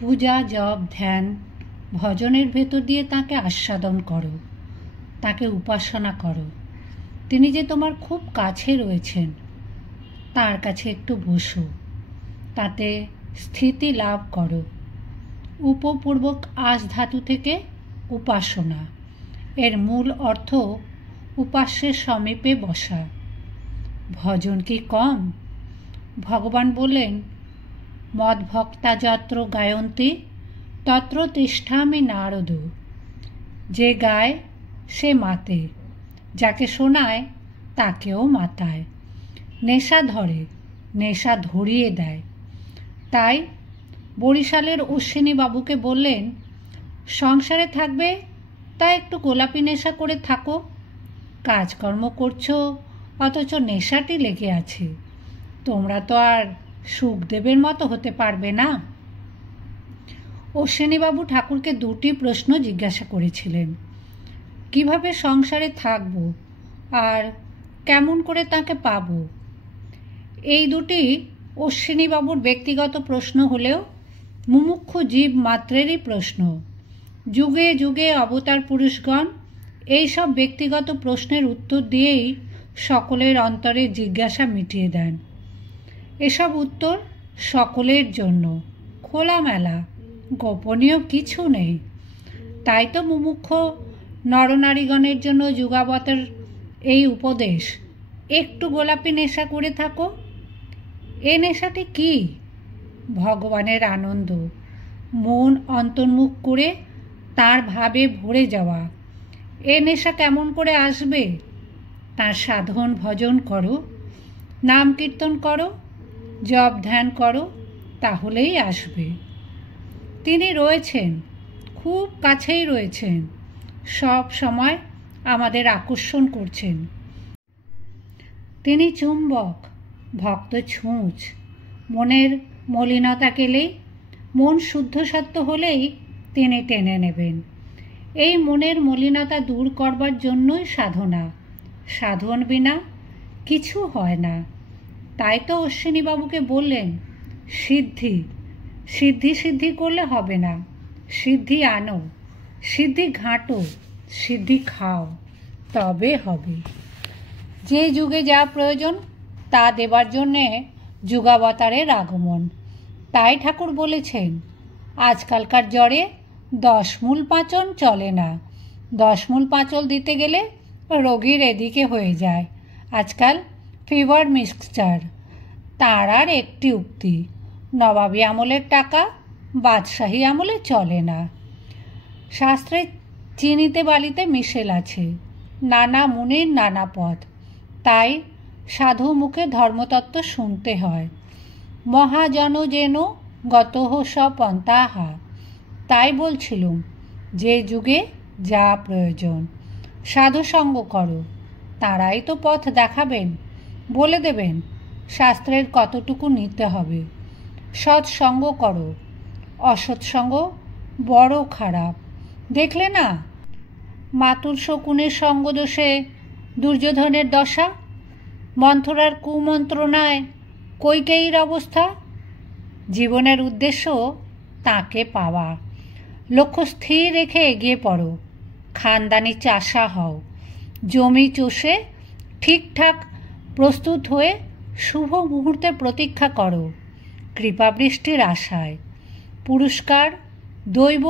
পূজা, জপ, ধ্যান, ভজনের ভেতর দিয়ে তাকে আস্বাদন করো, তাকে উপাসনা করো। তিনি যে তোমার খুব কাছে রয়েছেন, তার কাছে একটু বসো, তাতে স্থিতি লাভ করো। উপপূর্বক আস ধাতু থেকে উপাসনা, এর মূল অর্থ উপাস্যের সমীপে বসা। ভজন কি কম? ভগবান বললেন, মদ্ভক্তা যত্র গায়ন্তী তত্র তিষ্ঠামি নারদ। যে গায় সে মাতে, যাকে শোনায় তাকেও মাতায়। নেশা ধরে, নেশা ধরিয়ে দেয়। তাই বরিশালের অশ্বিনী বাবুকে বললেন, সংসারে থাকবে তা একটু গোলাপি নেশা করে থাকো। কাজকর্ম করছো অথচ নেশাটি লেগে আছে। তোমরা তো আর সুখদেবের মতো হতে পারবে না। অশ্বিনীবাবু ঠাকুরকে দুটি প্রশ্ন জিজ্ঞাসা করেছিলেন, কিভাবে সংসারে থাকব আর কেমন করে তাকে পাব। এই দুটি অশ্বিনীবাবুর ব্যক্তিগত প্রশ্ন হলেও মুমুক্ষু জীব মাত্রেরই প্রশ্ন। যুগে যুগে অবতার পুরুষগণ এইসব ব্যক্তিগত প্রশ্নের উত্তর দিয়েই সকলের অন্তরে জিজ্ঞাসা মিটিয়ে দেন। এসব উত্তর সকলের জন্য, খোলামেলা, গোপনীয় কিছু নেই। তাই তো মুমুক্ষ নরনারীগণের জন্য যুগাবতার এই উপদেশ, একটু গোলাপি নেশা করে থাকো। এ নেশাটি কি? ভগবানের আনন্দ, মন অন্তর্মুখ করে তার ভাবে ভরে যাওয়া। এ নেশা কেমন করে আসবে? তার সাধন ভজন করো, নাম কীর্তন করো, জপ ধ্যান করো, তাহলেই আসবে। তিনি রয়েছেন, খুব কাছেই রয়েছেন, সব সময় আমাদের আকর্ষণ করছেন। তিনি চুম্বক, ভক্ত ছুঁচ। মনের মলিনতা গেলেই, মন শুদ্ধ সত্য হলেই তিনি টেনে নেবেন। এই মনের মলিনতা দূর করবার জন্যই সাধনা। সাধন বিনা কিছু হয় না। তাই তো অশ্বিনীবাবুকে বললেন, সিদ্ধি সিদ্ধি সিদ্ধি করলে হবে না। সিদ্ধি আনো, সিদ্ধি ঘাঁটো, সিদ্ধি খাও, তবে হবে। যে যুগে যা প্রয়োজন তা দেবার জন্যে যুগাবতারের আগমন। তাই ঠাকুর বলেছেন, আজকালকার জ্বরে 10 মূল পাঁচন চলে না। 10 মূল পাঁচল দিতে গেলে রোগীর এদিকে হয়ে যায়। আজকাল ফিভার মিক্সচার। তার আর একটি উক্তি, নবাবী আমলের টাকা বাদশাহী আমলে চলে না। শাস্ত্রে চিনিতে বালিতে মিশেল আছে, নানা মুনির নানা পথ। তাই সাধু মুখে ধর্মতত্ত্ব শুনতে হয়। মহাজন যেন গতহ সপন্থাহা। তাই বলছিলুম, যে যুগে যা প্রয়োজন। সাধুসঙ্গ করো, তাঁরাই তো পথ দেখাবেন, বলে দেবেন শাস্ত্রের কতটুকু নিতে হবে। সৎসঙ্গ করো, অসৎসঙ্গ বড় খারাপ। দেখলে না মাতুর শকুনের সঙ্গদোষে দুর্যোধনের দশা, মন্থরার কুমন্ত্রণায় কৈকেয়ীর অবস্থা। জীবনের উদ্দেশ্য তাকে পাওয়া। লক্ষ্য স্থির রেখে এগিয়ে পড়ো। খানদানি চাষা হও, জমি চষে ঠিকঠাক প্রস্তুত হয়ে শুভ মুহূর্তে প্রতীক্ষা করো কৃপাবৃষ্টির আশায়। পুরস্কার, দৈব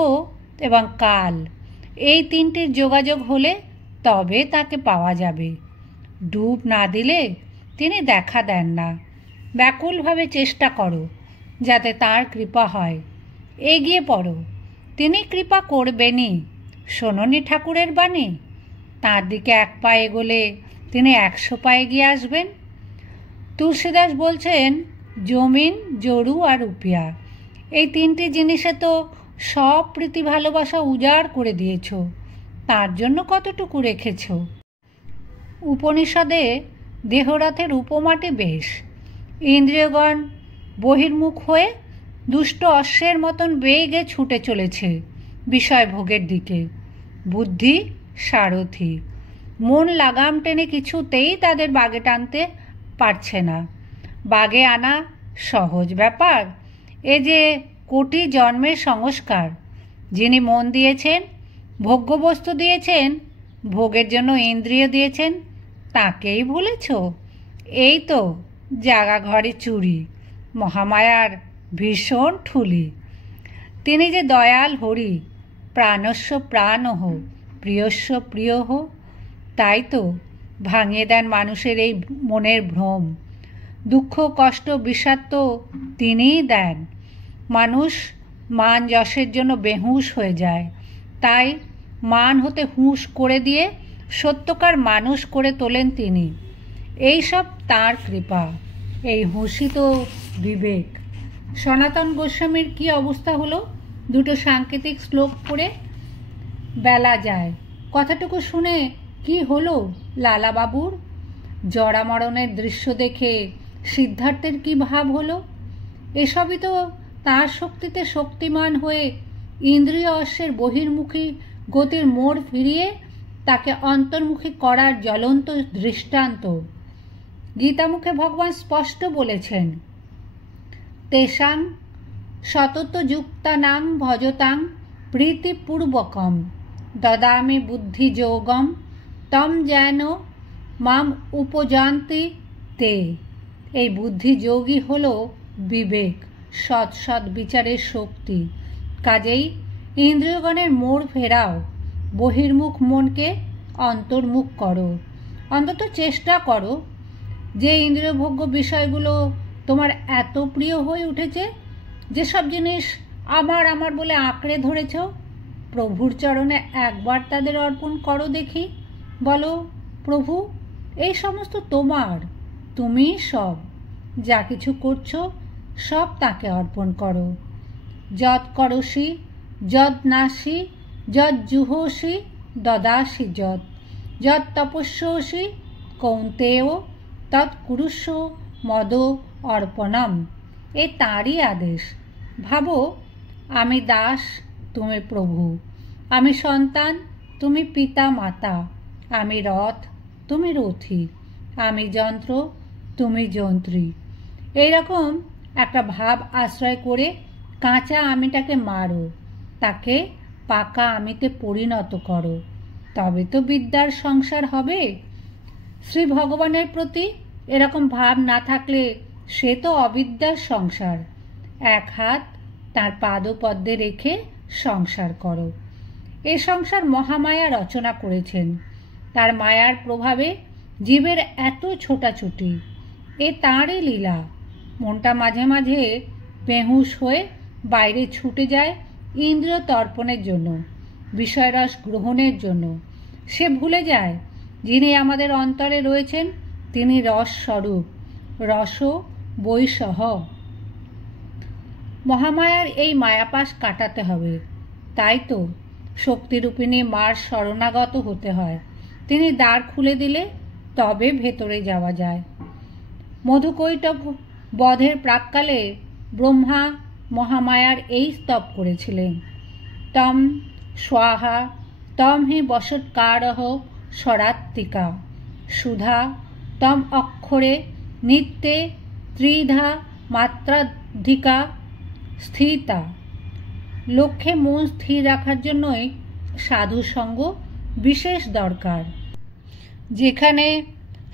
এবং কাল, এই তিনটির যোগাযোগ হলে তবে তাকে পাওয়া যাবে। ডুব না দিলে তিনি দেখা দেন না। ব্যাকুলভাবে চেষ্টা করো যাতে তার কৃপা হয়। এগিয়ে পড়ো, তিনি কৃপা করবেনই। শোনোনি ঠাকুরের বাণী, তার দিকে 1 পা এগোলে তিনি 100 পা এগিয়ে আসবেন। তুলসীদাস বলছেন, জমিন, জরু আর রুপিয়া, এই তিনটি জিনিসে তো সব প্রীতি ভালোবাসা উজাড় করে দিয়েছ, তার জন্য কতটুকু রেখেছ। উপনিষদে দেহরথের উপমাটি বেশ। ইন্দ্রিয়গণ বহির্মুখ হয়ে দুষ্ট অশ্বের মতন বেগে ছুটে চলেছে বিষয় ভোগের দিকে। বুদ্ধি সারথি, মন লাগাম টেনে কিছুতেই তাদের বাগে টানতে পারছে না। বাগে আনা সহজ ব্যাপার। এ যে কোটি জন্মের সংস্কার। যিনি মন দিয়েছেন, ভোগ্যবস্তু দিয়েছেন, ভোগের জন্য ইন্দ্রিয় দিয়েছেন, তাকেই ভুলেছ? এই তো জাগা ঘরে চুরি, মহামায়ার ভীষণ ঠুলি। তিনি যে দয়াল হরি, প্রাণস্য প্রাণহ, প্রিয়স্য প্রিয়হ। তাই তো ভাঙিয়ে দেন মানুষের এই মনের ভ্রম। দুঃখ কষ্ট বিষাদ তো তিনিই দেন। মানুষ মান যশের জন্য বেহুঁশ হয়ে যায়, তাই মান হতে হুঁশ করে দিয়ে সত্যকার মানুষ করে তোলেন তিনি। এই সব তাঁর কৃপা, এই হুঁশই তো বিবেক। সনাতন গোস্বামীর কি অবস্থা হলো, দুটো সাংকেতিক শ্লোক পড়ে বেলা যায়। কথাটুকু শুনে কি হলো লালাবাবুর? জরামরণের দৃশ্য দেখে সিদ্ধার্থের কি ভাব হলো? এসবই তো তার শক্তিতে শক্তিমান হয়ে ইন্দ্রিয় অশ্বের বহির্মুখী গতির মোড় ফিরিয়ে তাকে অন্তর্মুখী করার জ্বলন্ত দৃষ্টান্ত। গীতামুখে ভগবান স্পষ্ট বলেছেন, তেষাং সততযুক্তানাং ভজতাং প্রীতিপূর্বকম দদামি বুদ্ধিযোগম তম যেন মাম উপজান্তি তে। এই বুদ্ধিযোগই হল বিবেক, সৎ সৎ বিচারের শক্তি। কাজেই ইন্দ্রিয়গণের মোড় ফেরাও, বহির্মুখ মনকে অন্তর্মুখ করো। অন্তত চেষ্টা করো। যে ইন্দ্রিয়ভোগ্য বিষয়গুলো তোমার এত প্রিয় হয়ে উঠেছে, যেসব জিনিস আমার আমার বলে আঁকড়ে ধরেছ, প্রভুর চরণে একবার তাদের অর্পণ করো দেখি। বলো, প্রভু এই সমস্ত তোমার, তুমিই সব। যা কিছু করছো সব তাকে অর্পণ করো। যৎ করসি যৎ নাসি যৎ জুহসি দদাসি যৎ, যৎ তপস্যসি কৌন্তেয় তৎ কুরুষ্য মদ অর্পণম। এ তাঁরই আদেশ। ভাবো, আমি দাস, তুমি প্রভু। আমি সন্তান, তুমি পিতা মাতা। আমি রথ, তুমি রথী। আমি যন্ত্র, তুমি যন্ত্রী। এইরকম একটা ভাব আশ্রয় করে কাঁচা আমিটাকে মারো, তাকে পাকা আমিতে পরিণত করো। তবে তো বিদ্যার সংসার হবে। শ্রী ভগবানের প্রতি এরকম ভাব না থাকলে সে তো অবিদ্যার সংসার। এক হাত তার পাদপদ্মে রেখে সংসার করো। এ সংসার মহামায়া রচনা করেছেন। তার মায়ার প্রভাবে জীবের এত ছোটাছুটি, এ তাঁরই লীলা। মনটা মাঝে মাঝে বেহুঁশ হয়ে বাইরে ছুটে যায় ইন্দ্রিয় তর্পণের জন্য, বিষয়রস গ্রহণের জন্য। সে ভুলে যায় যিনি আমাদের অন্তরে রয়েছেন তিনি রস স্বরূপ, রস বৈসহ। মহামায়ার এই মায়াপাশ কাটাতে হবে। তাই তো শক্তিরূপিণী মার শরণাগত হতে হয়। তিনি দ্বার খুলে দিলে তবে ভেতরে যাওয়া যায়। মধুকৈটভ বধের প্রাক্কালে ব্রহ্মা মহামায়ার এই স্তব করেছিলেন, তম স্বাহা তম হি বশৎকারঃ স্বরাত্মিকা সুধা তম অক্ষরে নিত্যে ত্রিধা মাত্রাধিকা স্থিতা। লক্ষ্যে মন স্থির রাখার জন্যই সাধুসঙ্গ বিশেষ দরকার। যেখানে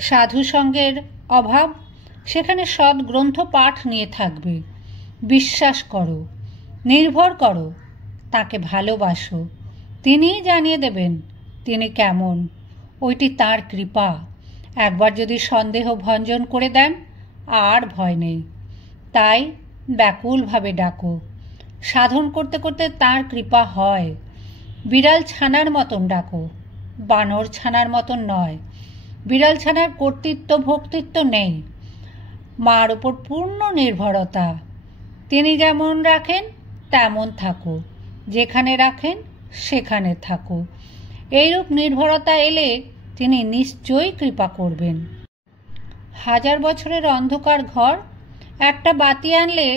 সাধুসঙ্গের অভাব, সেখানে সদ্গ্রন্থ পাঠ নিয়ে থাকবে। বিশ্বাস করো, নির্ভর করো, তাকে ভালোবাসো। তিনিই জানিয়ে দেবেন তিনি কেমন। ওইটি তাঁর কৃপা। একবার যদি সন্দেহ ভঞ্জন করে দেন, আর ভয় নেই। তাই ব্যাকুলভাবে ডাকো। সাধন করতে করতে তাঁর কৃপা হয়। বিড়াল ছানার মতন ডাকো, বানর ছানার মতন নয়। বিড়াল ছানার কর্তৃত্ব ভোক্তৃত্ব নেই, মার উপর পূর্ণ নির্ভরতা। তিনি যেমন রাখেন তেমন থাকো, যেখানে রাখেন সেখানে থাকো। এইরূপ নির্ভরতা এলে তিনি নিশ্চয়ই কৃপা করবেন। 1000 বছরের অন্ধকার ঘর একটা বাতি আনলে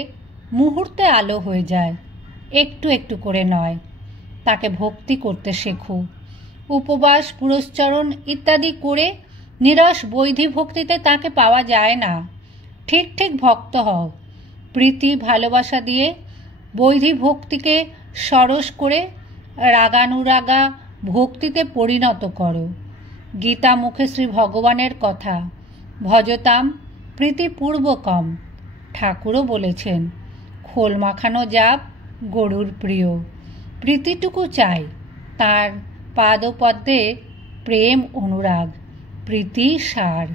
মুহূর্তে আলো হয়ে যায়। একটু একটু করে নয়। তাকে ভক্তি করতে শেখো। উপবাস, পুরস্চরণ ইত্যাদি করে নিরস বৈধি ভক্তিতে তাকে পাওয়া যায় না। ঠিক ঠিক ভক্ত হও। প্রীতি ভালোবাসা দিয়ে বৈধী ভক্তিকে সরস করে রাগানুরাগা ভক্তিতে পরিণত করো। গীতা মুখে শ্রী ভগবানের কথা, ভজতাম প্রীতিপূর্বকম। ঠাকুরও বলেছেন, খোল মাখানো জাপ গরুর প্রিয়। প্রীতিটুকু চাই, তার পাদপদ্মে প্রেম অনুরাগ, প্রীতি সার।